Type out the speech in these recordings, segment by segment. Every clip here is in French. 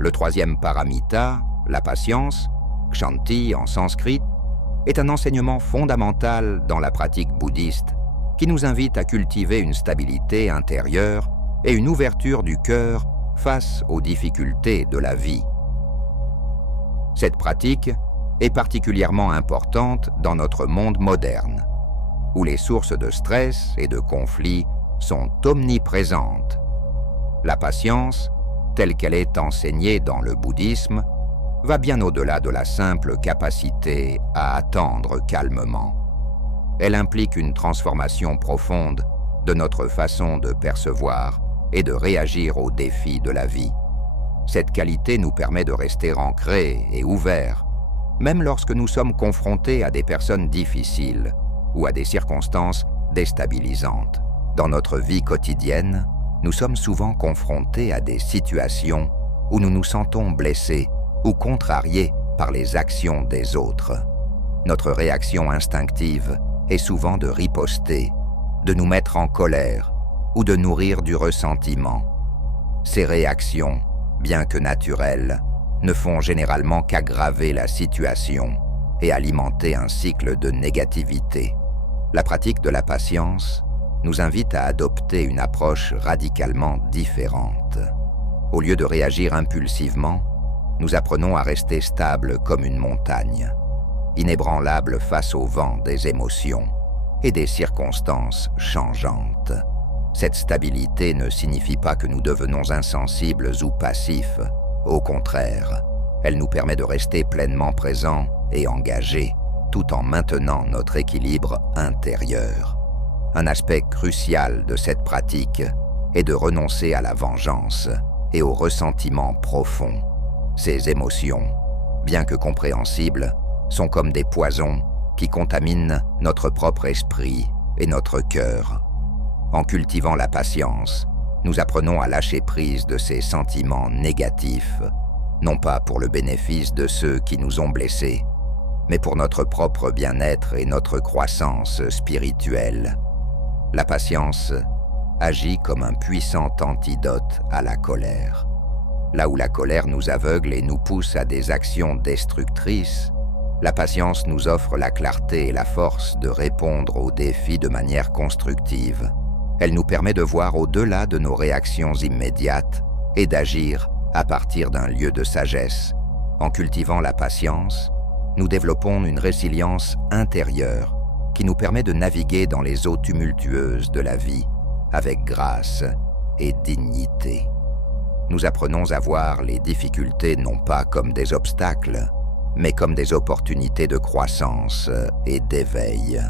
Le troisième paramita, la patience, kshanti en sanskrit, est un enseignement fondamental dans la pratique bouddhiste qui nous invite à cultiver une stabilité intérieure et une ouverture du cœur face aux difficultés de la vie. Cette pratique est particulièrement importante dans notre monde moderne, où les sources de stress et de conflits sont omniprésentes. La patience, telle qu'elle est enseignée dans le bouddhisme, va bien au-delà de la simple capacité à attendre calmement. Elle implique une transformation profonde de notre façon de percevoir et de réagir aux défis de la vie. Cette qualité nous permet de rester ancrés et ouverts, même lorsque nous sommes confrontés à des personnes difficiles ou à des circonstances déstabilisantes. Dans notre vie quotidienne, nous sommes souvent confrontés à des situations où nous nous sentons blessés ou contrariés par les actions des autres. Notre réaction instinctive est souvent de riposter, de nous mettre en colère ou de nourrir du ressentiment. Ces réactions, bien que naturelles, ne font généralement qu'aggraver la situation et alimenter un cycle de négativité. La pratique de la patience nous invite à adopter une approche radicalement différente. Au lieu de réagir impulsivement, nous apprenons à rester stables comme une montagne, inébranlables face au vent des émotions et des circonstances changeantes. Cette stabilité ne signifie pas que nous devenons insensibles ou passifs. Au contraire, elle nous permet de rester pleinement présents et engagés, tout en maintenant notre équilibre intérieur. Un aspect crucial de cette pratique est de renoncer à la vengeance et au ressentiment profond. Ces émotions, bien que compréhensibles, sont comme des poisons qui contaminent notre propre esprit et notre cœur. En cultivant la patience, nous apprenons à lâcher prise de ces sentiments négatifs, non pas pour le bénéfice de ceux qui nous ont blessés, mais pour notre propre bien-être et notre croissance spirituelle. La patience agit comme un puissant antidote à la colère. Là où la colère nous aveugle et nous pousse à des actions destructrices, la patience nous offre la clarté et la force de répondre aux défis de manière constructive. Elle nous permet de voir au-delà de nos réactions immédiates et d'agir à partir d'un lieu de sagesse. En cultivant la patience, nous développons une résilience intérieure qui nous permet de naviguer dans les eaux tumultueuses de la vie avec grâce et dignité. Nous apprenons à voir les difficultés non pas comme des obstacles, mais comme des opportunités de croissance et d'éveil.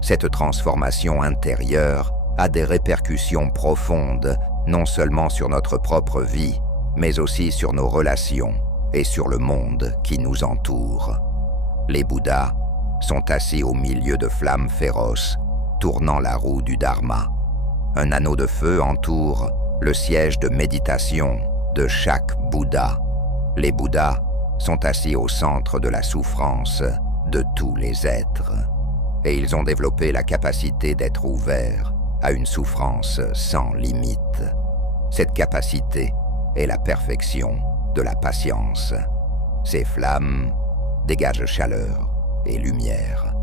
Cette transformation intérieure a des répercussions profondes, non seulement sur notre propre vie, mais aussi sur nos relations et sur le monde qui nous entoure. Les Bouddhas sont assis au milieu de flammes féroces, tournant la roue du Dharma. Un anneau de feu entoure le siège de méditation de chaque Bouddha. Les Bouddhas sont assis au centre de la souffrance de tous les êtres, et ils ont développé la capacité d'être ouverts à une souffrance sans limite. Cette capacité est la perfection de la patience. Ces flammes dégagent chaleur et lumière.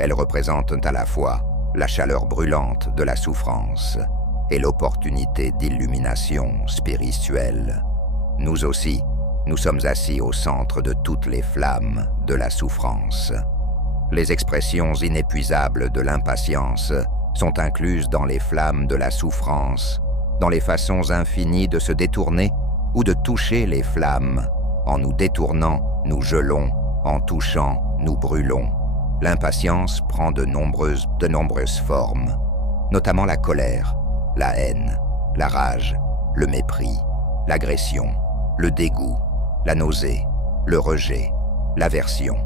Elles représentent à la fois la chaleur brûlante de la souffrance et l'opportunité d'illumination spirituelle. Nous aussi, nous sommes assis au centre de toutes les flammes de la souffrance. Les expressions inépuisables de l'impatience sont incluses dans les flammes de la souffrance, dans les façons infinies de se détourner ou de toucher les flammes. En nous détournant, nous gelons, en touchant, nous brûlons. L'impatience prend de nombreuses formes, notamment la colère, la haine, la rage, le mépris, l'agression, le dégoût, la nausée, le rejet, l'aversion,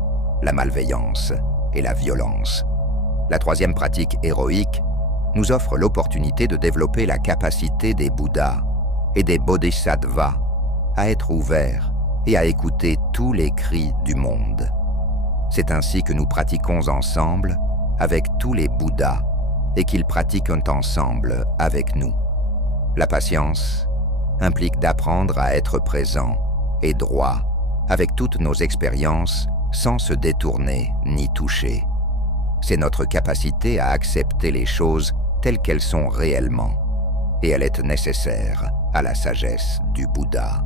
la malveillance et la violence. La troisième pratique héroïque nous offre l'opportunité de développer la capacité des Bouddhas et des Bodhisattvas à être ouverts et à écouter tous les cris du monde. C'est ainsi que nous pratiquons ensemble avec tous les Bouddhas et qu'ils pratiquent ensemble avec nous. La patience implique d'apprendre à être présent et droit, avec toutes nos expériences, sans se détourner ni toucher. C'est notre capacité à accepter les choses telles qu'elles sont réellement, et elle est nécessaire à la sagesse du Bouddha.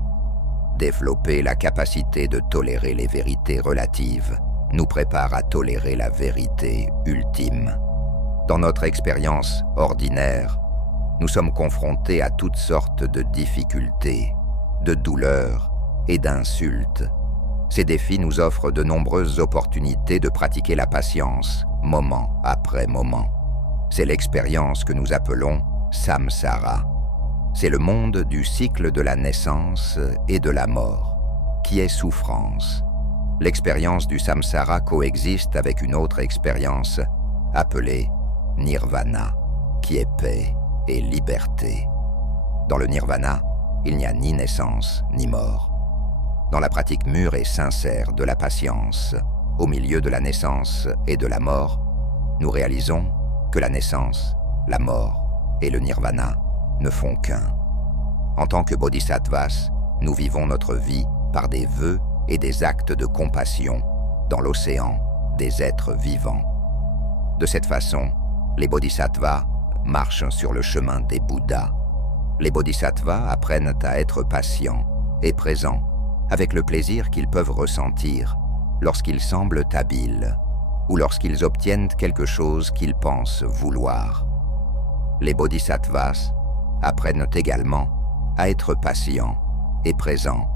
Développer la capacité de tolérer les vérités relatives nous prépare à tolérer la vérité ultime. Dans notre expérience ordinaire, nous sommes confrontés à toutes sortes de difficultés, de douleurs et d'insultes. Ces défis nous offrent de nombreuses opportunités de pratiquer la patience, moment après moment. C'est l'expérience que nous appelons samsara. C'est le monde du cycle de la naissance et de la mort, qui est souffrance. L'expérience du samsara coexiste avec une autre expérience appelée nirvana, qui est paix et liberté. Dans le nirvana, il n'y a ni naissance ni mort. Dans la pratique mûre et sincère de la patience, au milieu de la naissance et de la mort, nous réalisons que la naissance, la mort et le nirvana ne font qu'un. En tant que bodhisattvas, nous vivons notre vie par des vœux et des actes de compassion dans l'océan des êtres vivants. De cette façon, les bodhisattvas marchent sur le chemin des Bouddhas. Les bodhisattvas apprennent à être patients et présents avec le plaisir qu'ils peuvent ressentir lorsqu'ils semblent habiles ou lorsqu'ils obtiennent quelque chose qu'ils pensent vouloir. Les bodhisattvas apprennent également à être patients et présents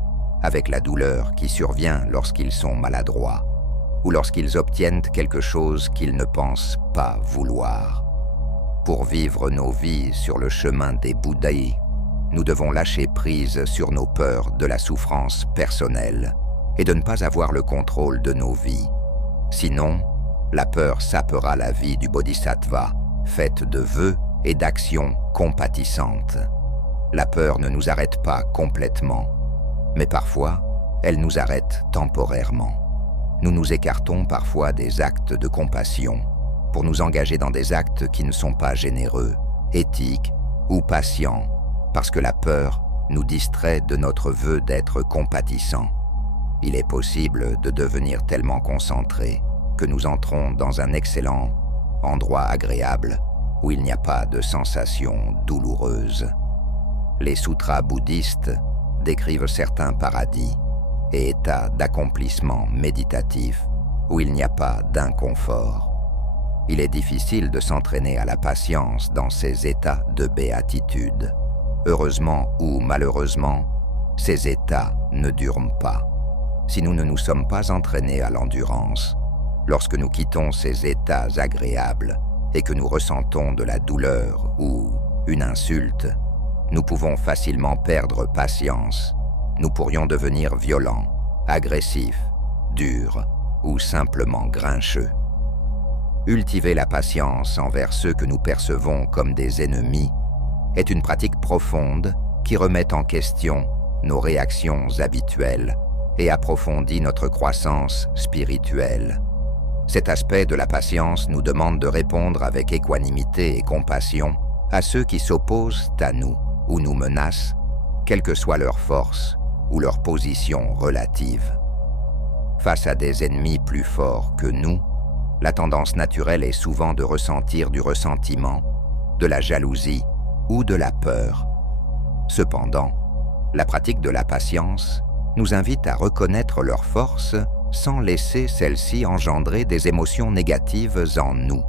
avec la douleur qui survient lorsqu'ils sont maladroits ou lorsqu'ils obtiennent quelque chose qu'ils ne pensent pas vouloir. Pour vivre nos vies sur le chemin des Bouddhas, nous devons lâcher prise sur nos peurs de la souffrance personnelle et de ne pas avoir le contrôle de nos vies. Sinon, la peur sapera la vie du bodhisattva, faite de vœux et d'actions compatissantes. La peur ne nous arrête pas complètement, mais parfois, elle nous arrête temporairement. Nous nous écartons parfois des actes de compassion pour nous engager dans des actes qui ne sont pas généreux, éthiques ou patients, parce que la peur nous distrait de notre vœu d'être compatissant. Il est possible de devenir tellement concentré que nous entrons dans un excellent endroit agréable où il n'y a pas de sensations douloureuses. Les sutras bouddhistes décrivent certains paradis et états d'accomplissement méditatif où il n'y a pas d'inconfort. Il est difficile de s'entraîner à la patience dans ces états de béatitude. Heureusement ou malheureusement, ces états ne durent pas. Si nous ne nous sommes pas entraînés à l'endurance, lorsque nous quittons ces états agréables et que nous ressentons de la douleur ou une insulte, nous pouvons facilement perdre patience. Nous pourrions devenir violents, agressifs, durs ou simplement grincheux. Cultiver la patience envers ceux que nous percevons comme des ennemis est une pratique profonde qui remet en question nos réactions habituelles et approfondit notre croissance spirituelle. Cet aspect de la patience nous demande de répondre avec équanimité et compassion à ceux qui s'opposent à nous ou nous menacent, quelle que soit leur force ou leur position relative. Face à des ennemis plus forts que nous, la tendance naturelle est souvent de ressentir du ressentiment, de la jalousie ou de la peur. Cependant, la pratique de la patience nous invite à reconnaître leurs forces sans laisser celles-ci engendrer des émotions négatives en nous.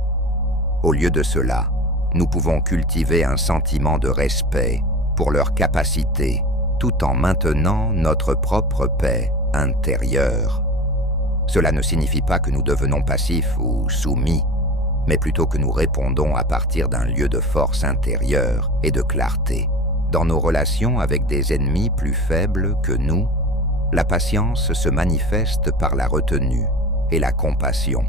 Au lieu de cela, nous pouvons cultiver un sentiment de respect pour leurs capacités, tout en maintenant notre propre paix intérieure. Cela ne signifie pas que nous devenons passifs ou soumis, mais plutôt que nous répondons à partir d'un lieu de force intérieure et de clarté. Dans nos relations avec des ennemis plus faibles que nous, la patience se manifeste par la retenue et la compassion.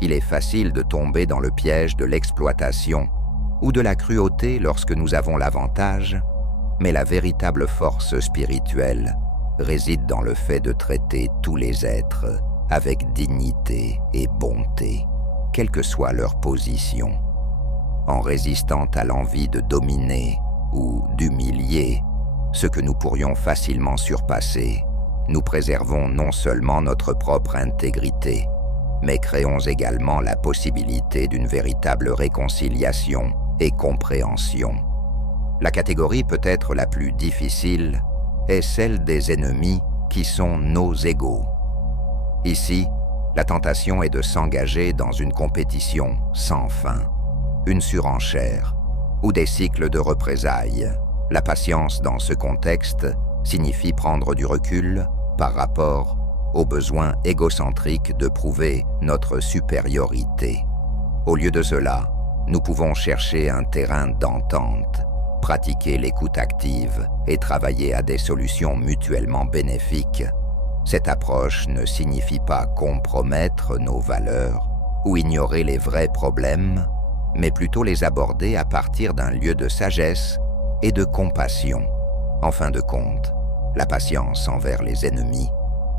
Il est facile de tomber dans le piège de l'exploitation ou de la cruauté lorsque nous avons l'avantage, mais la véritable force spirituelle réside dans le fait de traiter tous les êtres avec dignité et bonté, quelle que soit leur position. En résistant à l'envie de dominer ou d'humilier, ce que nous pourrions facilement surpasser nous préservons non seulement notre propre intégrité, mais créons également la possibilité d'une véritable réconciliation et compréhension. La catégorie peut-être la plus difficile est celle des ennemis qui sont nos égaux. Ici, la tentation est de s'engager dans une compétition sans fin, une surenchère ou des cycles de représailles. La patience dans ce contexte signifie prendre du recul par rapport au besoin égocentrique de prouver notre supériorité. Au lieu de cela, nous pouvons chercher un terrain d'entente, pratiquer l'écoute active et travailler à des solutions mutuellement bénéfiques. Cette approche ne signifie pas compromettre nos valeurs ou ignorer les vrais problèmes, mais plutôt les aborder à partir d'un lieu de sagesse et de compassion. En fin de compte, la patience envers les ennemis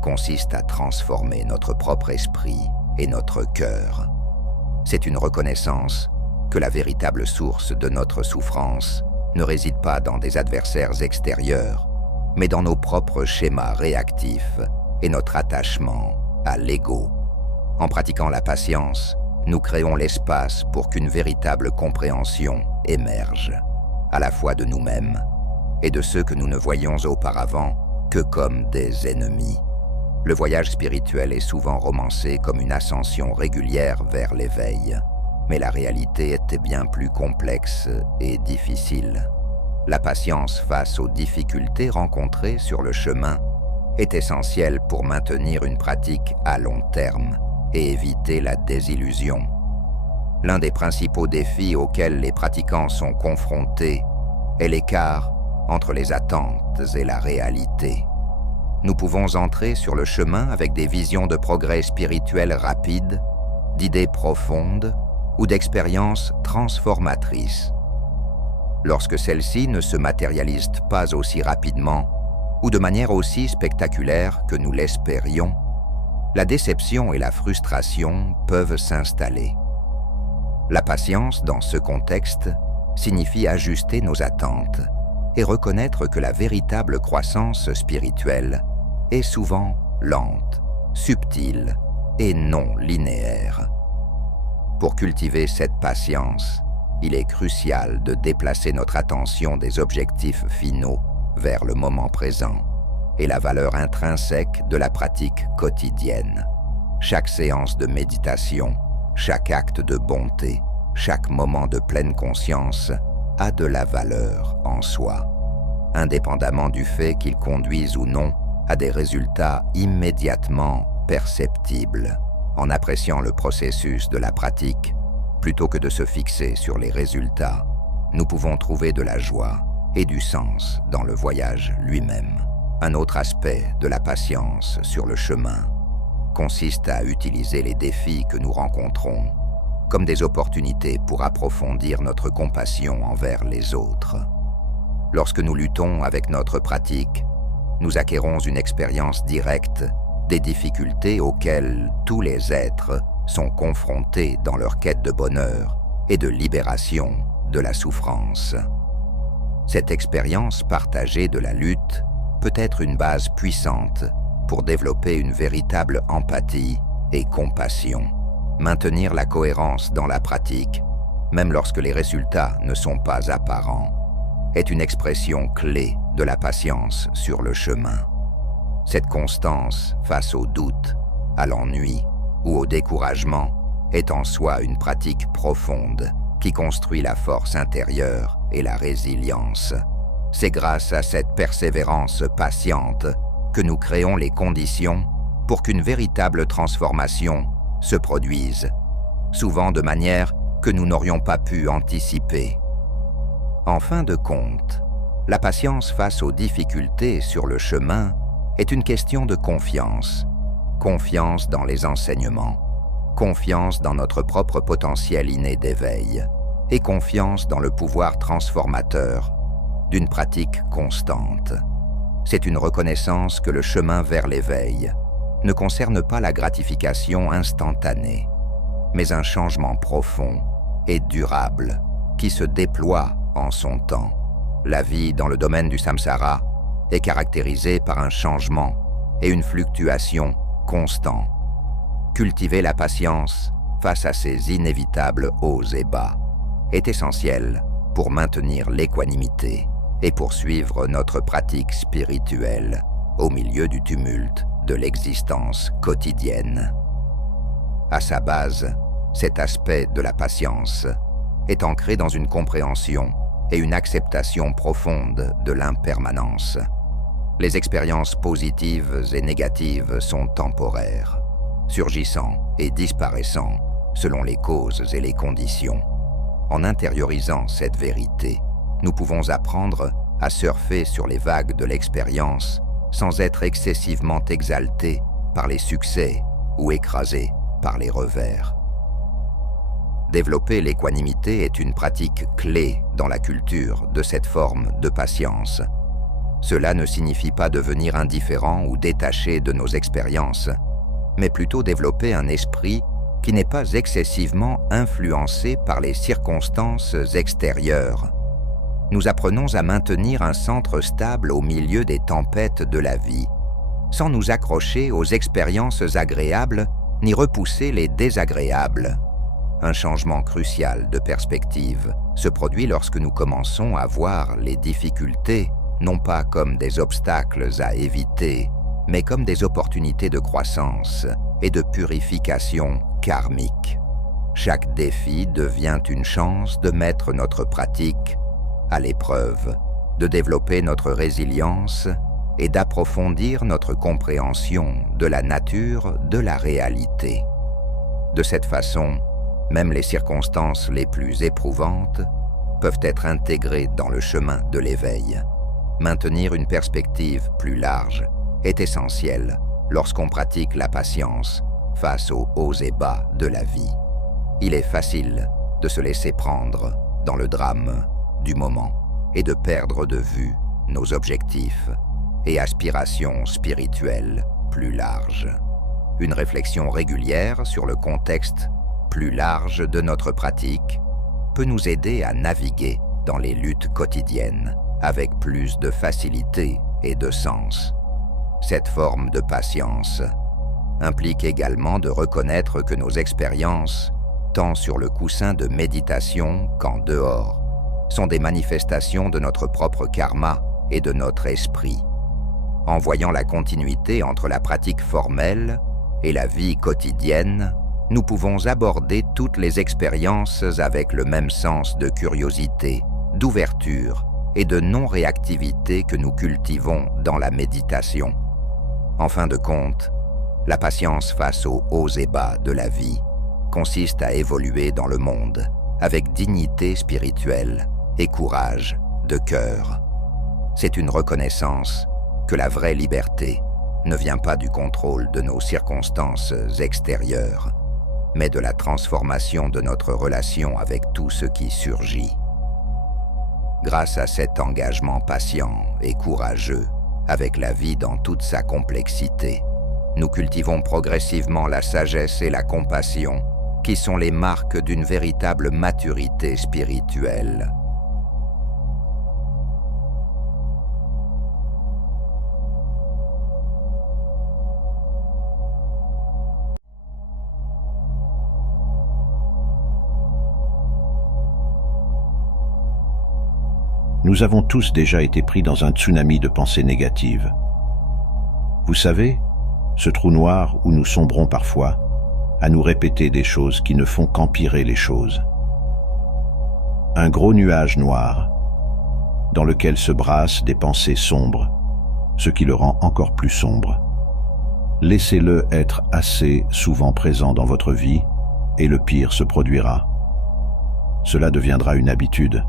consiste à transformer notre propre esprit et notre cœur. C'est une reconnaissance que la véritable source de notre souffrance ne réside pas dans des adversaires extérieurs, mais dans nos propres schémas réactifs et notre attachement à l'ego. En pratiquant la patience, nous créons l'espace pour qu'une véritable compréhension émerge, à la fois de nous-mêmes et de ceux que nous ne voyions auparavant que comme des ennemis. Le voyage spirituel est souvent romancé comme une ascension régulière vers l'éveil, mais la réalité était bien plus complexe et difficile. La patience face aux difficultés rencontrées sur le chemin est essentielle pour maintenir une pratique à long terme et éviter la désillusion. L'un des principaux défis auxquels les pratiquants sont confrontés est l'écart entre les attentes et la réalité. Nous pouvons entrer sur le chemin avec des visions de progrès spirituel rapides, d'idées profondes ou d'expériences transformatrices. Lorsque celles-ci ne se matérialisent pas aussi rapidement ou de manière aussi spectaculaire que nous l'espérions, la déception et la frustration peuvent s'installer. La patience, dans ce contexte, signifie ajuster nos attentes et reconnaître que la véritable croissance spirituelle est souvent lente, subtile et non linéaire. Pour cultiver cette patience, il est crucial de déplacer notre attention des objectifs finaux vers le moment présent et la valeur intrinsèque de la pratique quotidienne. Chaque séance de méditation, chaque acte de bonté, chaque moment de pleine conscience a de la valeur en soi, indépendamment du fait qu'il conduise ou non à des résultats immédiatement perceptibles. En appréciant le processus de la pratique, plutôt que de se fixer sur les résultats, nous pouvons trouver de la joie et du sens dans le voyage lui-même. Un autre aspect de la patience sur le chemin consiste à utiliser les défis que nous rencontrons comme des opportunités pour approfondir notre compassion envers les autres. Lorsque nous luttons avec notre pratique, nous acquérons une expérience directe des difficultés auxquelles tous les êtres sont confrontés dans leur quête de bonheur et de libération de la souffrance. Cette expérience partagée de la lutte peut être une base puissante pour développer une véritable empathie et compassion. Maintenir la cohérence dans la pratique, même lorsque les résultats ne sont pas apparents, est une expression clé de la patience sur le chemin. Cette constance face au doute, à l'ennui ou au découragement est en soi une pratique profonde qui construit la force intérieure et la résilience. C'est grâce à cette persévérance patiente que nous créons les conditions pour qu'une véritable transformation se produise, souvent de manière que nous n'aurions pas pu anticiper. En fin de compte, la patience face aux difficultés sur le chemin est une question de confiance. Confiance dans les enseignements, confiance dans notre propre potentiel inné d'éveil et confiance dans le pouvoir transformateur d'une pratique constante. C'est une reconnaissance que le chemin vers l'éveil ne concerne pas la gratification instantanée, mais un changement profond et durable qui se déploie en son temps. La vie dans le domaine du samsara est caractérisée par un changement et une fluctuation constante. Cultiver la patience face à ces inévitables hauts et bas est essentiel pour maintenir l'équanimité et poursuivre notre pratique spirituelle au milieu du tumulte de l'existence quotidienne. À sa base, cet aspect de la patience est ancré dans une compréhension et une acceptation profonde de l'impermanence. Les expériences positives et négatives sont temporaires, surgissant et disparaissant selon les causes et les conditions. En intériorisant cette vérité, nous pouvons apprendre à surfer sur les vagues de l'expérience sans être excessivement exaltés par les succès ou écrasés par les revers. Développer l'équanimité est une pratique clé dans la culture de cette forme de patience. Cela ne signifie pas devenir indifférent ou détaché de nos expériences, mais plutôt développer un esprit qui n'est pas excessivement influencé par les circonstances extérieures. Nous apprenons à maintenir un centre stable au milieu des tempêtes de la vie, sans nous accrocher aux expériences agréables ni repousser les désagréables. Un changement crucial de perspective se produit lorsque nous commençons à voir les difficultés non pas comme des obstacles à éviter, mais comme des opportunités de croissance et de purification karmique. Chaque défi devient une chance de mettre notre pratique à l'épreuve, de développer notre résilience et d'approfondir notre compréhension de la nature de la réalité. De cette façon, même les circonstances les plus éprouvantes peuvent être intégrées dans le chemin de l'éveil. Maintenir une perspective plus large est essentiel lorsqu'on pratique la patience face aux hauts et bas de la vie. Il est facile de se laisser prendre dans le drame du moment et de perdre de vue nos objectifs et aspirations spirituelles plus larges. Une réflexion régulière sur le contexte plus large de notre pratique peut nous aider à naviguer dans les luttes quotidiennes avec plus de facilité et de sens. Cette forme de patience implique également de reconnaître que nos expériences, tant sur le coussin de méditation qu'en dehors, sont des manifestations de notre propre karma et de notre esprit. En voyant la continuité entre la pratique formelle et la vie quotidienne, nous pouvons aborder toutes les expériences avec le même sens de curiosité, d'ouverture et de non-réactivité que nous cultivons dans la méditation. En fin de compte, la patience face aux hauts et bas de la vie consiste à évoluer dans le monde avec dignité spirituelle et courage de cœur. C'est une reconnaissance que la vraie liberté ne vient pas du contrôle de nos circonstances extérieures, mais de la transformation de notre relation avec tout ce qui surgit. Grâce à cet engagement patient et courageux avec la vie dans toute sa complexité, nous cultivons progressivement la sagesse et la compassion qui sont les marques d'une véritable maturité spirituelle. Nous avons tous déjà été pris dans un tsunami de pensées négatives. Vous savez, ce trou noir où nous sombrons parfois, à nous répéter des choses qui ne font qu'empirer les choses. Un gros nuage noir, dans lequel se brassent des pensées sombres, ce qui le rend encore plus sombre. Laissez-le être assez souvent présent dans votre vie, et le pire se produira. Cela deviendra une habitude.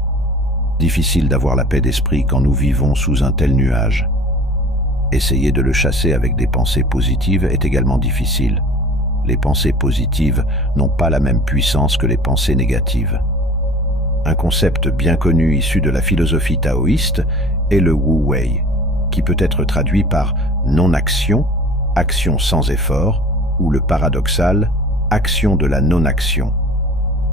Difficile d'avoir la paix d'esprit quand nous vivons sous un tel nuage. Essayer de le chasser avec des pensées positives est également difficile. Les pensées positives n'ont pas la même puissance que les pensées négatives. Un concept bien connu issu de la philosophie taoïste est le Wu Wei, qui peut être traduit par non-action, action sans effort, ou le paradoxal, action de la non-action.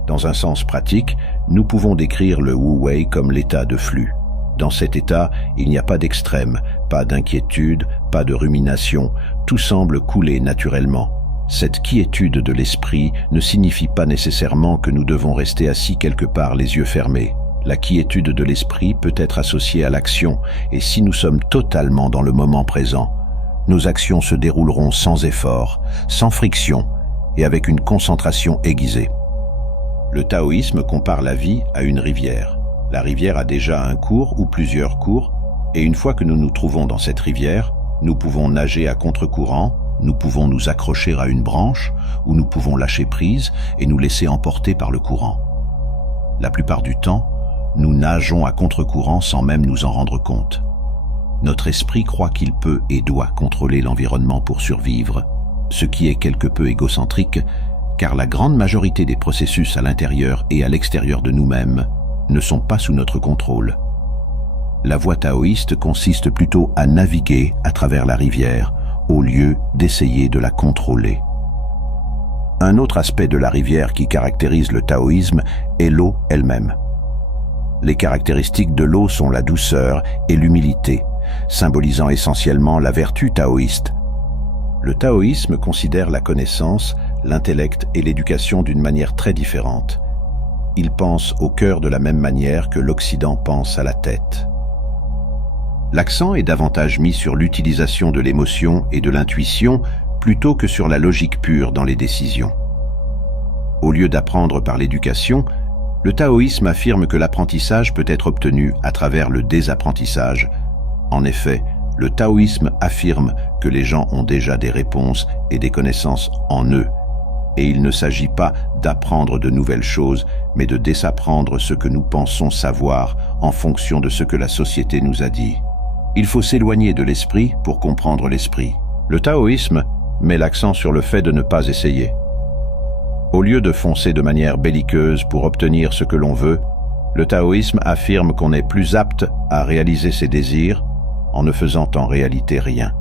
Dans un sens pratique, nous pouvons décrire le Wu Wei comme l'état de flux. Dans cet état, il n'y a pas d'extrême, pas d'inquiétude, pas de rumination, Tout semble couler naturellement. Cette quiétude de l'esprit ne signifie pas nécessairement que nous devons rester assis quelque part les yeux fermés. La quiétude de l'esprit peut être associée à l'action, et si nous sommes totalement dans le moment présent, nos actions se dérouleront sans effort, sans friction et avec une concentration aiguisée. Le taoïsme compare la vie à une rivière. La rivière a déjà un cours ou plusieurs cours, et une fois que nous nous trouvons dans cette rivière, nous pouvons nager à contre-courant, nous pouvons nous accrocher à une branche, ou nous pouvons lâcher prise et nous laisser emporter par le courant. La plupart du temps, nous nageons à contre-courant sans même nous en rendre compte. Notre esprit croit qu'il peut et doit contrôler l'environnement pour survivre, ce qui est quelque peu égocentrique, car la grande majorité des processus à l'intérieur et à l'extérieur de nous-mêmes ne sont pas sous notre contrôle. La voie taoïste consiste plutôt à naviguer à travers la rivière, au lieu d'essayer de la contrôler. Un autre aspect de la rivière qui caractérise le taoïsme est l'eau elle-même. Les caractéristiques de l'eau sont la douceur et l'humilité, symbolisant essentiellement la vertu taoïste. Le taoïsme considère la connaissance, l'intellect et l'éducation d'une manière très différente. Il pense au cœur de la même manière que l'Occident pense à la tête. L'accent est davantage mis sur l'utilisation de l'émotion et de l'intuition plutôt que sur la logique pure dans les décisions. Au lieu d'apprendre par l'éducation, le taoïsme affirme que l'apprentissage peut être obtenu à travers le désapprentissage. En effet, le taoïsme affirme que les gens ont déjà des réponses et des connaissances en eux, et il ne s'agit pas d'apprendre de nouvelles choses, mais de désapprendre ce que nous pensons savoir en fonction de ce que la société nous a dit. Il faut s'éloigner de l'esprit pour comprendre l'esprit. Le taoïsme met l'accent sur le fait de ne pas essayer. Au lieu de foncer de manière belliqueuse pour obtenir ce que l'on veut, le taoïsme affirme qu'on est plus apte à réaliser ses désirs en ne faisant en réalité rien.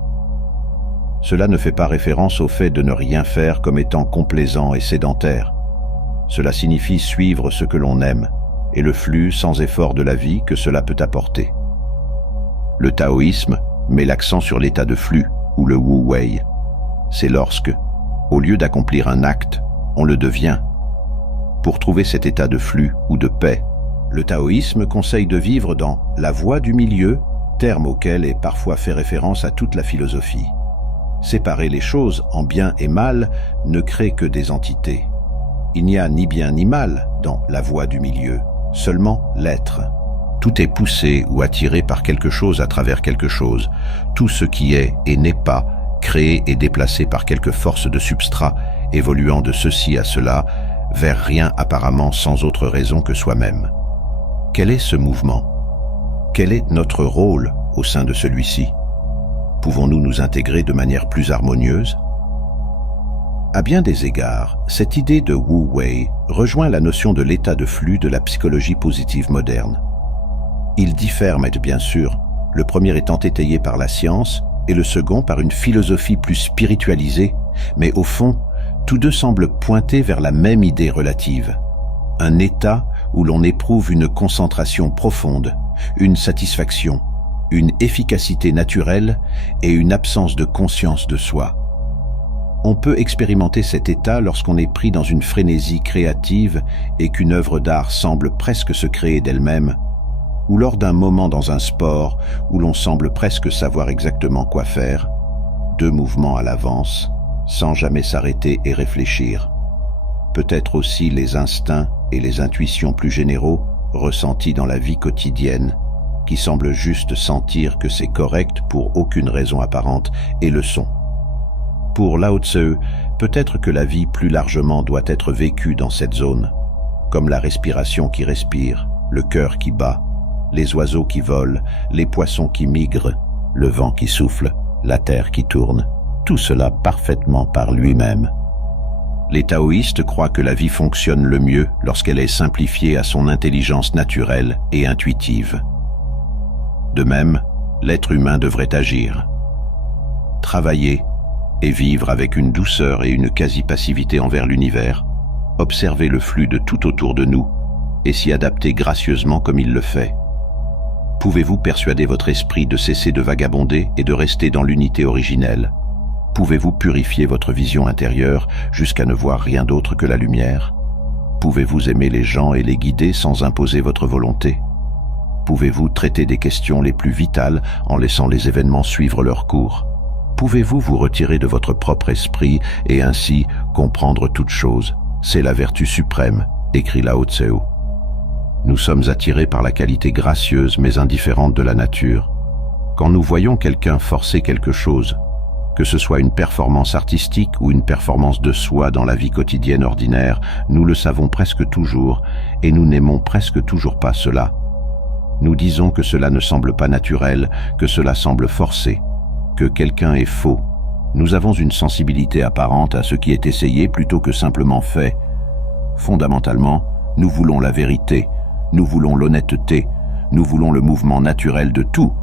Cela ne fait pas référence au fait de ne rien faire comme étant complaisant et sédentaire. Cela signifie suivre ce que l'on aime et le flux sans effort de la vie que cela peut apporter. Le taoïsme met l'accent sur l'état de flux, ou le wu wei. C'est lorsque, au lieu d'accomplir un acte, on le devient. Pour trouver cet état de flux ou de paix, le taoïsme conseille de vivre dans la voie du milieu, terme auquel est parfois fait référence à toute la philosophie. Séparer les choses en bien et mal ne crée que des entités. Il n'y a ni bien ni mal dans la voie du milieu, seulement l'être. Tout est poussé ou attiré par quelque chose à travers quelque chose. Tout ce qui est et n'est pas, créé et déplacé par quelque force de substrat, évoluant de ceci à cela, vers rien apparemment sans autre raison que soi-même. Quel est ce mouvement? Quel est notre rôle au sein de celui-ci? Pouvons-nous nous intégrer de manière plus harmonieuse? À bien des égards, cette idée de Wu Wei rejoint la notion de l'état de flux de la psychologie positive moderne. Ils diffèrent, mais bien sûr, le premier étant étayé par la science et le second par une philosophie plus spiritualisée, mais au fond, tous deux semblent pointer vers la même idée relative. Un état où l'on éprouve une concentration profonde, une satisfaction, une efficacité naturelle et une absence de conscience de soi. On peut expérimenter cet état lorsqu'on est pris dans une frénésie créative et qu'une œuvre d'art semble presque se créer d'elle-même, ou lors d'un moment dans un sport où l'on semble presque savoir exactement quoi faire, deux mouvements à l'avance, sans jamais s'arrêter et réfléchir. Peut-être aussi les instincts et les intuitions plus généraux ressentis dans la vie quotidienne, qui semblent juste sentir que c'est correct pour aucune raison apparente, et le sont. Pour Lao Tzu, peut-être que la vie plus largement doit être vécue dans cette zone, comme la respiration qui respire, le cœur qui bat, les oiseaux qui volent, les poissons qui migrent, le vent qui souffle, la terre qui tourne, tout cela parfaitement par lui-même. Les taoïstes croient que la vie fonctionne le mieux lorsqu'elle est simplifiée à son intelligence naturelle et intuitive. De même, l'être humain devrait agir, travailler et vivre avec une douceur et une quasi-passivité envers l'univers, observer le flux de tout autour de nous et s'y adapter gracieusement comme il le fait. Pouvez-vous persuader votre esprit de cesser de vagabonder et de rester dans l'unité originelle? Pouvez-vous purifier votre vision intérieure jusqu'à ne voir rien d'autre que la lumière? Pouvez-vous aimer les gens et les guider sans imposer votre volonté? Pouvez-vous traiter des questions les plus vitales en laissant les événements suivre leur cours? Pouvez-vous vous retirer de votre propre esprit et ainsi comprendre toute chose? C'est la vertu suprême, écrit Lao Tse. Nous sommes attirés par la qualité gracieuse mais indifférente de la nature. Quand nous voyons quelqu'un forcer quelque chose, que ce soit une performance artistique ou une performance de soi dans la vie quotidienne ordinaire, nous le savons presque toujours et nous n'aimons presque toujours pas cela. Nous disons que cela ne semble pas naturel, que cela semble forcé, que quelqu'un est faux. Nous avons une sensibilité apparente à ce qui est essayé plutôt que simplement fait. Fondamentalement, nous voulons la vérité, nous voulons l'honnêteté, nous voulons le mouvement naturel de tout,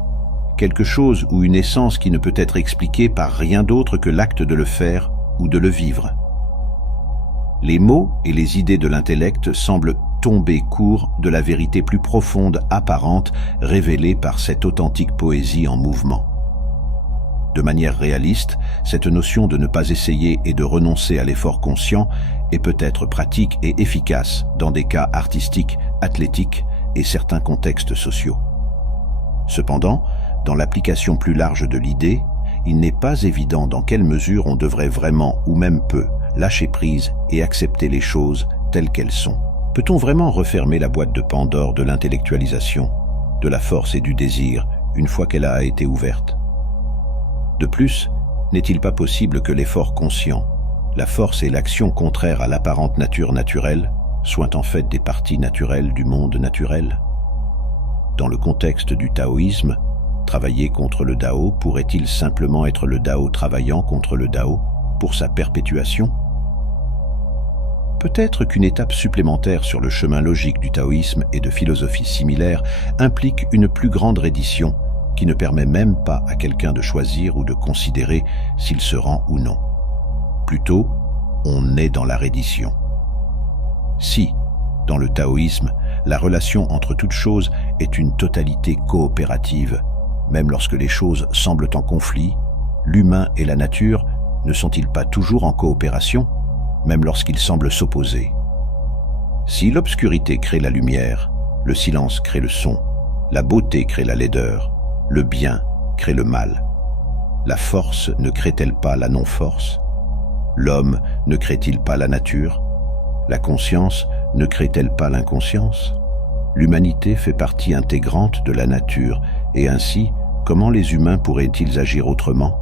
quelque chose ou une essence qui ne peut être expliquée par rien d'autre que l'acte de le faire ou de le vivre. Les mots et les idées de l'intellect semblent tomber court de la vérité plus profonde, apparente, révélée par cette authentique poésie en mouvement. De manière réaliste, cette notion de ne pas essayer et de renoncer à l'effort conscient est peut-être pratique et efficace dans des cas artistiques, athlétiques et certains contextes sociaux. Cependant, dans l'application plus large de l'idée, il n'est pas évident dans quelle mesure on devrait vraiment, ou même peu, lâcher prise et accepter les choses telles qu'elles sont. Peut-on vraiment refermer la boîte de Pandore de l'intellectualisation, de la force et du désir, une fois qu'elle a été ouverte? De plus, n'est-il pas possible que l'effort conscient, la force et l'action contraires à l'apparente nature naturelle, soient en fait des parties naturelles du monde naturel? Dans le contexte du taoïsme, travailler contre le Dao pourrait-il simplement être le Dao travaillant contre le Dao pour sa perpétuation? Peut-être qu'une étape supplémentaire sur le chemin logique du taoïsme et de philosophies similaires implique une plus grande reddition qui ne permet même pas à quelqu'un de choisir ou de considérer s'il se rend ou non. Plutôt, on est dans la reddition. Si, dans le taoïsme, la relation entre toutes choses est une totalité coopérative, même lorsque les choses semblent en conflit, l'humain et la nature ne sont-ils pas toujours en coopération, même lorsqu'ils semblent s'opposer? Si l'obscurité crée la lumière, le silence crée le son, la beauté crée la laideur, le bien crée le mal. La force ne crée-t-elle pas la non-force? L'homme ne crée-t-il pas la nature? La conscience ne crée-t-elle pas l'inconscience? L'humanité fait partie intégrante de la nature, et ainsi, comment les humains pourraient-ils agir autrement?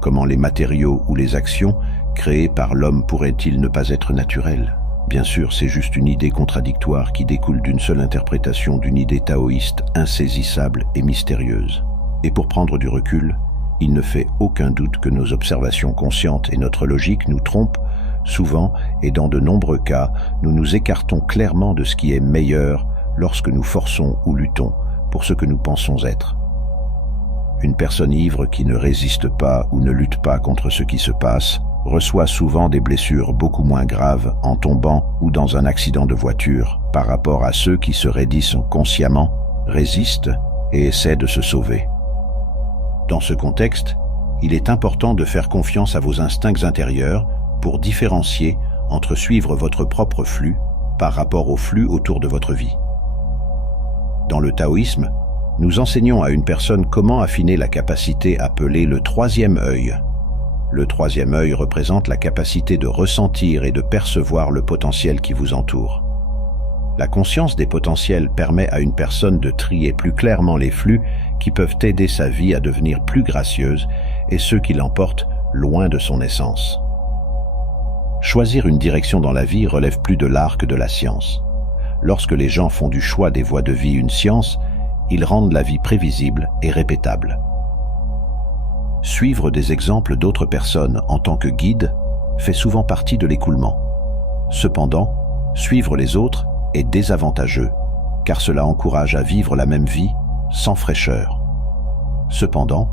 Comment les matériaux ou les actions créés par l'homme pourraient-ils ne pas être naturels? Bien sûr, c'est juste une idée contradictoire qui découle d'une seule interprétation d'une idée taoïste insaisissable et mystérieuse. Et pour prendre du recul, il ne fait aucun doute que nos observations conscientes et notre logique nous trompent souvent, et dans de nombreux cas, nous nous écartons clairement de ce qui est meilleur lorsque nous forçons ou luttons pour ce que nous pensons être. Une personne ivre qui ne résiste pas ou ne lutte pas contre ce qui se passe reçoit souvent des blessures beaucoup moins graves en tombant ou dans un accident de voiture par rapport à ceux qui se raidissent consciemment, résistent et essaient de se sauver. Dans ce contexte, il est important de faire confiance à vos instincts intérieurs pour différencier entre suivre votre propre flux par rapport au flux autour de votre vie. Dans le taoïsme, nous enseignons à une personne comment affiner la capacité appelée le troisième œil. Le troisième œil représente la capacité de ressentir et de percevoir le potentiel qui vous entoure. La conscience des potentiels permet à une personne de trier plus clairement les flux qui peuvent aider sa vie à devenir plus gracieuse et ceux qui l'emportent loin de son essence. Choisir une direction dans la vie relève plus de l'art que de la science. Lorsque les gens font du choix des voies de vie une science, ils rendent la vie prévisible et répétable. Suivre des exemples d'autres personnes en tant que guide fait souvent partie de l'écoulement. Cependant, suivre les autres est désavantageux, car cela encourage à vivre la même vie sans fraîcheur. Cependant,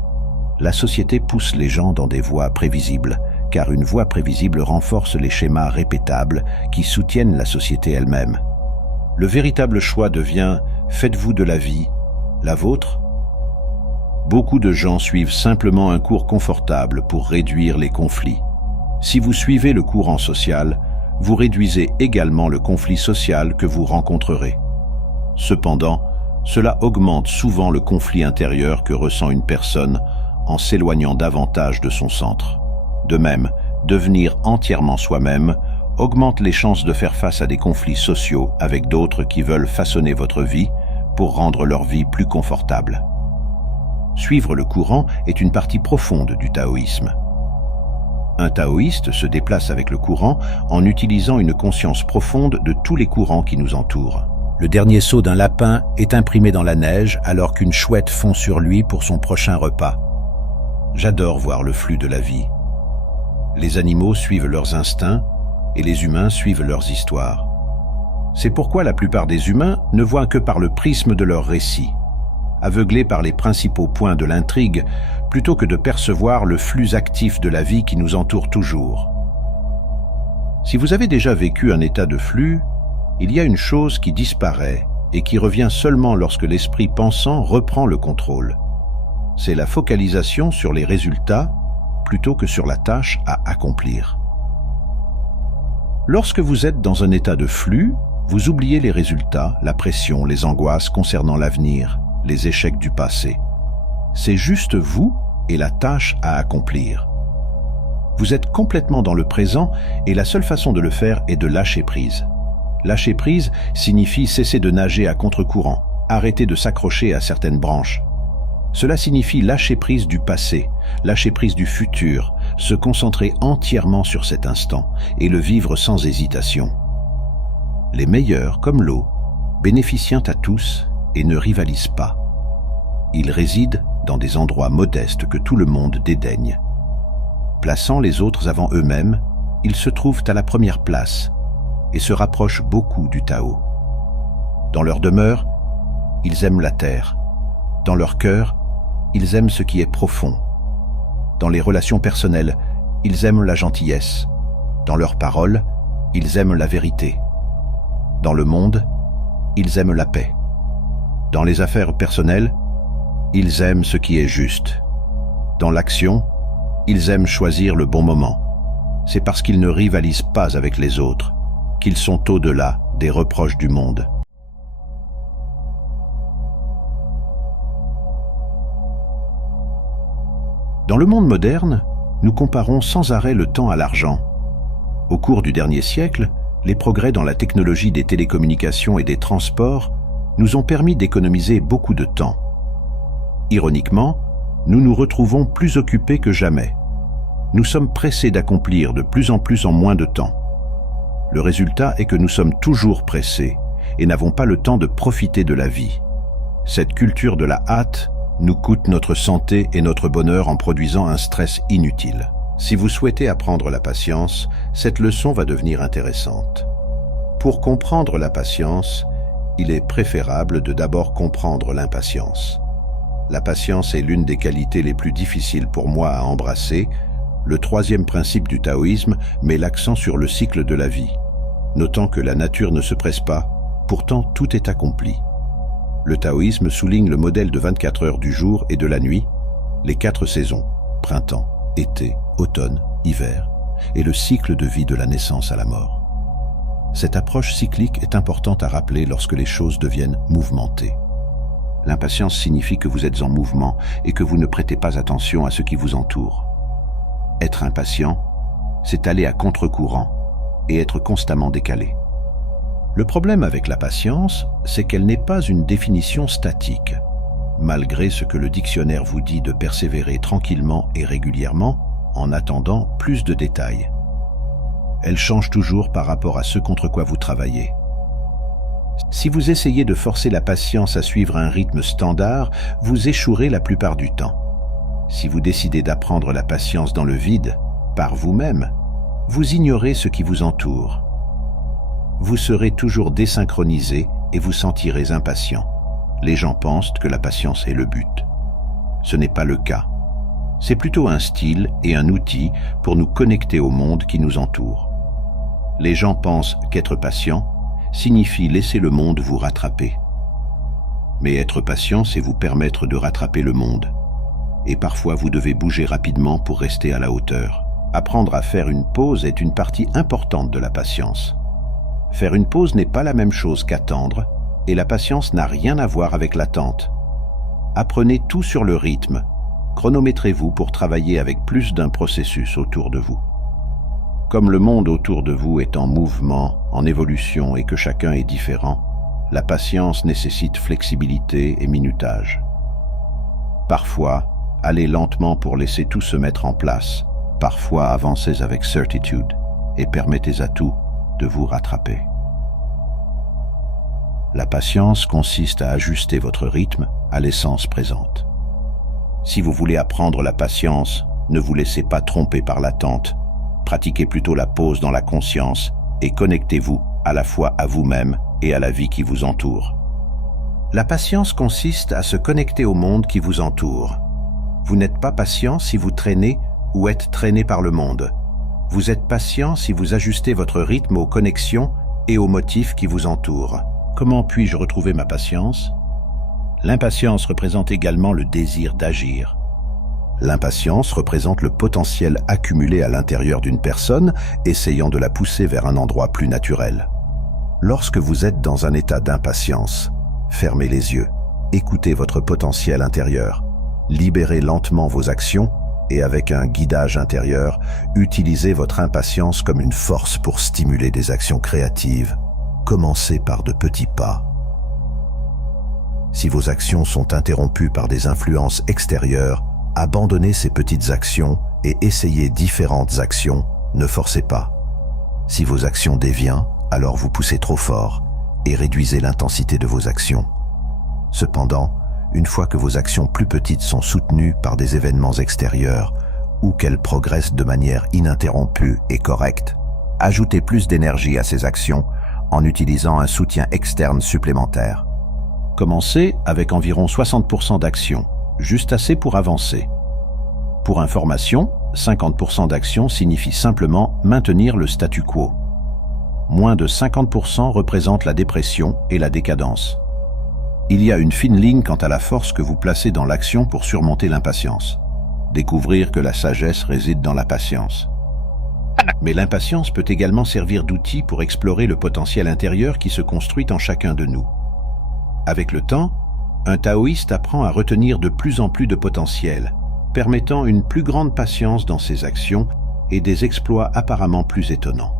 la société pousse les gens dans des voies prévisibles, car une voie prévisible renforce les schémas répétables qui soutiennent la société elle-même. Le véritable choix devient « faites-vous de la vie, la vôtre ?» Beaucoup de gens suivent simplement un cours confortable pour réduire les conflits. Si vous suivez le courant social, vous réduisez également le conflit social que vous rencontrerez. Cependant, cela augmente souvent le conflit intérieur que ressent une personne en s'éloignant davantage de son centre. De même, devenir entièrement soi-même augmente les chances de faire face à des conflits sociaux avec d'autres qui veulent façonner votre vie pour rendre leur vie plus confortable. Suivre le courant est une partie profonde du taoïsme. Un taoïste se déplace avec le courant en utilisant une conscience profonde de tous les courants qui nous entourent. Le dernier saut d'un lapin est imprimé dans la neige alors qu'une chouette fond sur lui pour son prochain repas. J'adore voir le flux de la vie. Les animaux suivent leurs instincts et les humains suivent leurs histoires. C'est pourquoi la plupart des humains ne voient que par le prisme de leur récit, aveuglés par les principaux points de l'intrigue, plutôt que de percevoir le flux actif de la vie qui nous entoure toujours. Si vous avez déjà vécu un état de flux, il y a une chose qui disparaît et qui revient seulement lorsque l'esprit pensant reprend le contrôle. C'est la focalisation sur les résultats plutôt que sur la tâche à accomplir. Lorsque vous êtes dans un état de flux, vous oubliez les résultats, la pression, les angoisses concernant l'avenir, les échecs du passé. C'est juste vous et la tâche à accomplir. Vous êtes complètement dans le présent et la seule façon de le faire est de lâcher prise. Lâcher prise signifie cesser de nager à contre-courant, arrêter de s'accrocher à certaines branches. Cela signifie lâcher prise du passé, lâcher prise du futur, se concentrer entièrement sur cet instant et le vivre sans hésitation. Les meilleurs, comme l'eau, bénéficient à tous et ne rivalisent pas. Ils résident dans des endroits modestes que tout le monde dédaigne. Plaçant les autres avant eux-mêmes, ils se trouvent à la première place et se rapprochent beaucoup du Tao. Dans leur demeure, ils aiment la terre. Dans leur cœur, ils aiment ce qui est profond. Dans les relations personnelles, ils aiment la gentillesse. Dans leurs paroles, ils aiment la vérité. Dans le monde, ils aiment la paix. Dans les affaires personnelles, ils aiment ce qui est juste. Dans l'action, ils aiment choisir le bon moment. C'est parce qu'ils ne rivalisent pas avec les autres qu'ils sont au-delà des reproches du monde. Dans le monde moderne, nous comparons sans arrêt le temps à l'argent. Au cours du dernier siècle, les progrès dans la technologie des télécommunications et des transports nous ont permis d'économiser beaucoup de temps. Ironiquement, nous nous retrouvons plus occupés que jamais. Nous sommes pressés d'accomplir de plus en plus en moins de temps. Le résultat est que nous sommes toujours pressés et n'avons pas le temps de profiter de la vie. Cette culture de la hâte nous coûte notre santé et notre bonheur en produisant un stress inutile. Si vous souhaitez apprendre la patience, cette leçon va devenir intéressante. Pour comprendre la patience, il est préférable de d'abord comprendre l'impatience. La patience est l'une des qualités les plus difficiles pour moi à embrasser. Le troisième principe du taoïsme met l'accent sur le cycle de la vie. Notant que la nature ne se presse pas, pourtant tout est accompli. Le taoïsme souligne le modèle de 24 heures du jour et de la nuit, les 4 saisons, printemps, été, automne, hiver, et le cycle de vie de la naissance à la mort. Cette approche cyclique est importante à rappeler lorsque les choses deviennent mouvementées. L'impatience signifie que vous êtes en mouvement et que vous ne prêtez pas attention à ce qui vous entoure. Être impatient, c'est aller à contre-courant et être constamment décalé. Le problème avec la patience, c'est qu'elle n'est pas une définition statique. Malgré ce que le dictionnaire vous dit de persévérer tranquillement et régulièrement, en attendant plus de détails. Elle change toujours par rapport à ce contre quoi vous travaillez. Si vous essayez de forcer la patience à suivre un rythme standard, vous échouerez la plupart du temps. Si vous décidez d'apprendre la patience dans le vide, par vous-même, vous ignorez ce qui vous entoure. Vous serez toujours désynchronisé et vous sentirez impatient. Les gens pensent que la patience est le but. Ce n'est pas le cas. C'est plutôt un style et un outil pour nous connecter au monde qui nous entoure. Les gens pensent qu'être patient signifie laisser le monde vous rattraper. Mais être patient, c'est vous permettre de rattraper le monde. et parfois vous devez bouger rapidement pour rester à la hauteur. Apprendre à faire une pause est une partie importante de la patience. Faire une pause n'est pas la même chose qu'attendre, et la patience n'a rien à voir avec l'attente. Apprenez tout sur le rythme. Chronométrez-vous pour travailler avec plus d'un processus autour de vous. Comme le monde autour de vous est en mouvement, en évolution et que chacun est différent, la patience nécessite flexibilité et minutage. Parfois, allez lentement pour laisser tout se mettre en place. Parfois, avancez avec certitude et permettez à tout de vous rattraper. La patience consiste à ajuster votre rythme à l'essence présente. Si vous voulez apprendre la patience, ne vous laissez pas tromper par l'attente. Pratiquez plutôt la pause dans la conscience et connectez-vous à la fois à vous-même et à la vie qui vous entoure. La patience consiste à se connecter au monde qui vous entoure. Vous n'êtes pas patient si vous traînez ou êtes traîné par le monde. Vous êtes patient si vous ajustez votre rythme aux connexions et aux motifs qui vous entourent. Comment puis-je retrouver ma patience ? L'impatience représente également le désir d'agir. L'impatience représente le potentiel accumulé à l'intérieur d'une personne, essayant de la pousser vers un endroit plus naturel. Lorsque vous êtes dans un état d'impatience, fermez les yeux, écoutez votre potentiel intérieur, libérez lentement vos actions et avec un guidage intérieur, utilisez votre impatience comme une force pour stimuler des actions créatives. Commencez par de petits pas. Si vos actions sont interrompues par des influences extérieures, abandonnez ces petites actions et essayez différentes actions, ne forcez pas. Si vos actions dévient, alors vous poussez trop fort et réduisez l'intensité de vos actions. Cependant, une fois que vos actions plus petites sont soutenues par des événements extérieurs ou qu'elles progressent de manière ininterrompue et correcte, ajoutez plus d'énergie à ces actions en utilisant un soutien externe supplémentaire. Commencez avec environ 60% d'actions, juste assez pour avancer. Pour information, 50% d'actions signifie simplement maintenir le statu quo. Moins de 50% représente la dépression et la décadence. Il y a une fine ligne quant à la force que vous placez dans l'action pour surmonter l'impatience. Découvrir que la sagesse réside dans la patience. Mais l'impatience peut également servir d'outil pour explorer le potentiel intérieur qui se construit en chacun de nous. Avec le temps, un taoïste apprend à retenir de plus en plus de potentiel, permettant une plus grande patience dans ses actions et des exploits apparemment plus étonnants.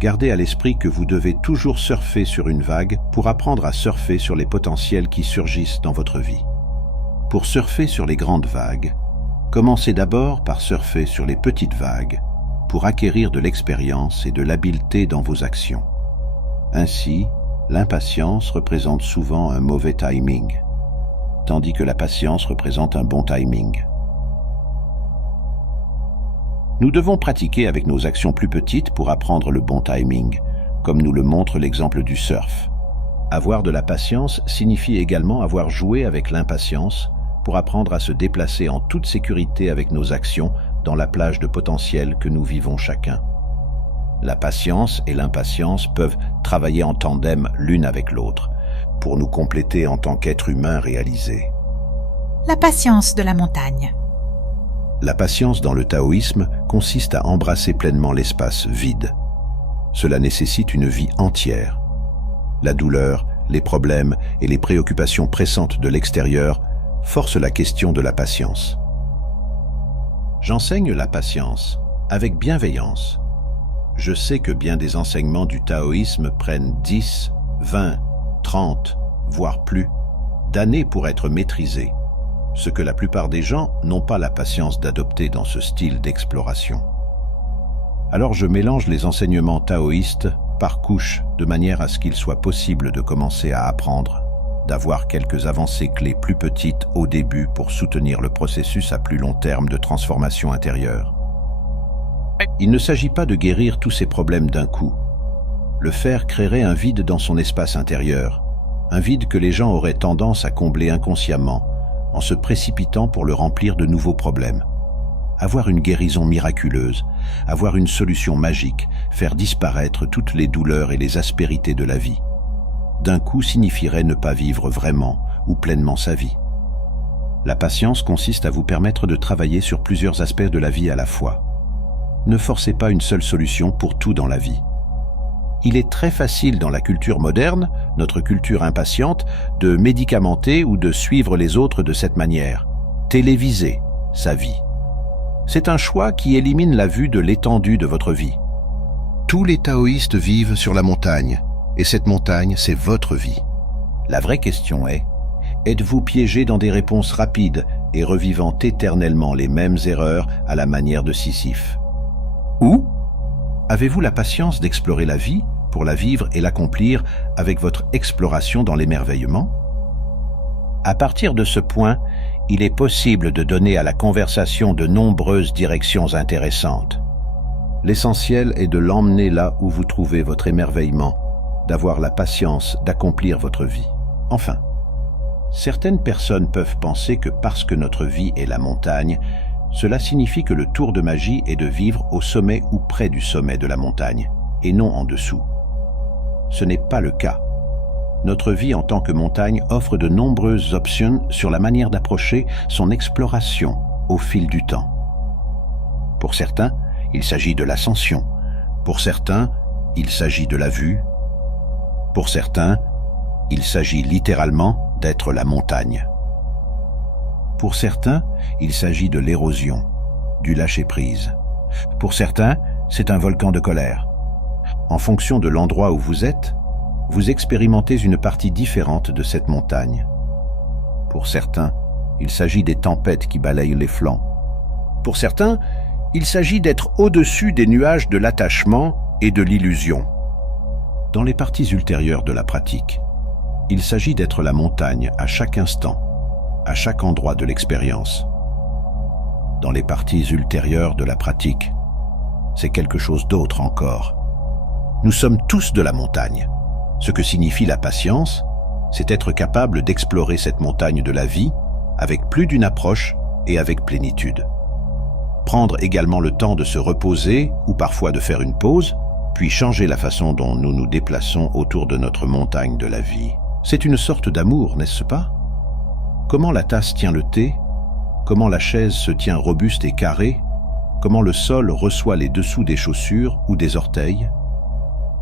Gardez à l'esprit que vous devez toujours surfer sur une vague pour apprendre à surfer sur les potentiels qui surgissent dans votre vie. Pour surfer sur les grandes vagues, commencez d'abord par surfer sur les petites vagues pour acquérir de l'expérience et de l'habileté dans vos actions. Ainsi, l'impatience représente souvent un mauvais timing, tandis que la patience représente un bon timing. Nous devons pratiquer avec nos actions plus petites pour apprendre le bon timing, comme nous le montre l'exemple du surf. Avoir de la patience signifie également avoir joué avec l'impatience pour apprendre à se déplacer en toute sécurité avec nos actions dans la plage de potentiel que nous vivons chacun. La patience et l'impatience peuvent travailler en tandem l'une avec l'autre, pour nous compléter en tant qu'être humain réalisé. La patience de la montagne. La patience dans le taoïsme consiste à embrasser pleinement l'espace vide. Cela nécessite une vie entière. La douleur, les problèmes et les préoccupations pressantes de l'extérieur forcent la question de la patience. J'enseigne la patience avec bienveillance. Je sais que bien des enseignements du taoïsme prennent 10, 20, 30, voire plus, d'années pour être maîtrisés, ce que la plupart des gens n'ont pas la patience d'adopter dans ce style d'exploration. Alors je mélange les enseignements taoïstes par couches de manière à ce qu'il soit possible de commencer à apprendre, d'avoir quelques avancées clés plus petites au début pour soutenir le processus à plus long terme de transformation intérieure. Il ne s'agit pas de guérir tous ces problèmes d'un coup. Le faire créerait un vide dans son espace intérieur, un vide que les gens auraient tendance à combler inconsciemment, en se précipitant pour le remplir de nouveaux problèmes. Avoir une guérison miraculeuse, avoir une solution magique, faire disparaître toutes les douleurs et les aspérités de la vie, d'un coup signifierait ne pas vivre vraiment ou pleinement sa vie. La patience consiste à vous permettre de travailler sur plusieurs aspects de la vie à la fois. Ne forcez pas une seule solution pour tout dans la vie. Il est très facile dans la culture moderne, notre culture impatiente, de médicamenter ou de suivre les autres de cette manière. Téléviser sa vie. C'est un choix qui élimine la vue de l'étendue de votre vie. Tous les taoïstes vivent sur la montagne, et cette montagne, c'est votre vie. La vraie question est, êtes-vous piégé dans des réponses rapides et revivant éternellement les mêmes erreurs à la manière de Sisyphe? Ou avez-vous la patience d'explorer la vie pour la vivre et l'accomplir avec votre exploration dans l'émerveillement? À partir de ce point, il est possible de donner à la conversation de nombreuses directions intéressantes. L'essentiel est de l'emmener là où vous trouvez votre émerveillement, d'avoir la patience d'accomplir votre vie. Enfin, certaines personnes peuvent penser que parce que notre vie est la montagne, cela signifie que le tour de magie est de vivre au sommet ou près du sommet de la montagne, et non en dessous. Ce n'est pas le cas. Notre vie en tant que montagne offre de nombreuses options sur la manière d'approcher son exploration au fil du temps. Pour certains, il s'agit de l'ascension. Pour certains, il s'agit de la vue. Pour certains, il s'agit littéralement d'être la montagne. Pour certains, il s'agit de l'érosion, du lâcher-prise. Pour certains, c'est un volcan de colère. En fonction de l'endroit où vous êtes, vous expérimentez une partie différente de cette montagne. Pour certains, il s'agit des tempêtes qui balayent les flancs. Pour certains, il s'agit d'être au-dessus des nuages de l'attachement et de l'illusion. Dans les parties ultérieures de la pratique, il s'agit d'être la montagne à chaque instant, à chaque endroit de l'expérience. Dans les parties ultérieures de la pratique, c'est quelque chose d'autre encore. Nous sommes tous de la montagne. Ce que signifie la patience, c'est être capable d'explorer cette montagne de la vie avec plus d'une approche et avec plénitude. Prendre également le temps de se reposer ou parfois de faire une pause, puis changer la façon dont nous nous déplaçons autour de notre montagne de la vie. C'est une sorte d'amour, n'est-ce pas? Comment la tasse tient le thé? Comment la chaise se tient robuste et carrée? Comment le sol reçoit les dessous des chaussures ou des orteils?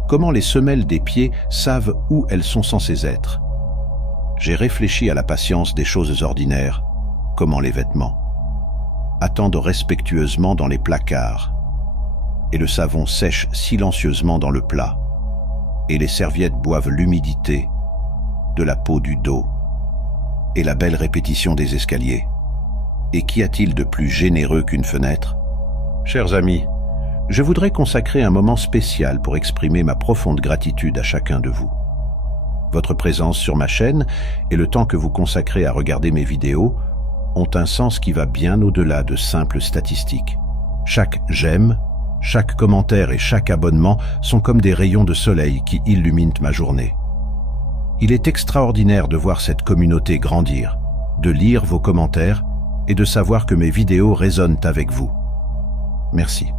Comment les semelles des pieds savent où elles sont censées être? J'ai réfléchi à la patience des choses ordinaires, comment les vêtements. Attendent respectueusement dans les placards, et le savon sèche silencieusement dans le plat, et les serviettes boivent l'humidité de la peau du dos, et la belle répétition des escaliers. Et qu'y a-t-il de plus généreux qu'une fenêtre? Chers amis, je voudrais consacrer un moment spécial pour exprimer ma profonde gratitude à chacun de vous. Votre présence sur ma chaîne et le temps que vous consacrez à regarder mes vidéos ont un sens qui va bien au-delà de simples statistiques. Chaque j'aime, chaque commentaire et chaque abonnement sont comme des rayons de soleil qui illuminent ma journée. Il est extraordinaire de voir cette communauté grandir, de lire vos commentaires et de savoir que mes vidéos résonnent avec vous. Merci.